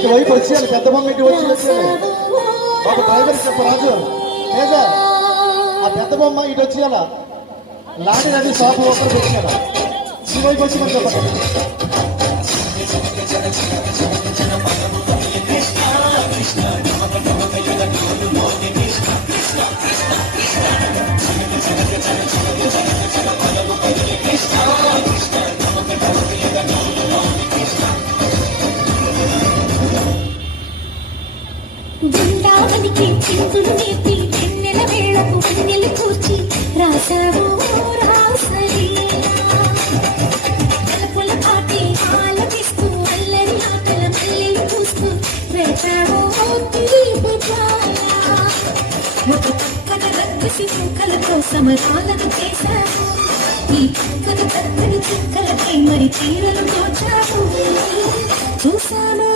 ఇటువైపు వచ్చేయాలి, పెద్ద బొమ్మ ఇటు వచ్చేయాలి. ఒక డ్రైవర్ చెప్ప రాజు లేదా ఆ పెద్ద బొమ్మ ఇటు వచ్చేయాలా, లారీ అది షాపు ఒకరు పెట్టేయాలా, ఇటువైపు వచ్చి మనం చెప్పండి. బృందావనికి చింతులు నేర్పి వెన్నెల వేళకు వెన్నెలు కూర్చి రాసావు రాసలీల పాటి ఆలపిస్తూ అల్లరి ఆటల మల్లెలు పూస్తూ వేసావు పక్కన రక్కసి చుక్కలతో సమరాలను చేశావు. ఈ పక్కన చక్కని చుక్కలపై మరి చీరలు దోచావు. చూసాము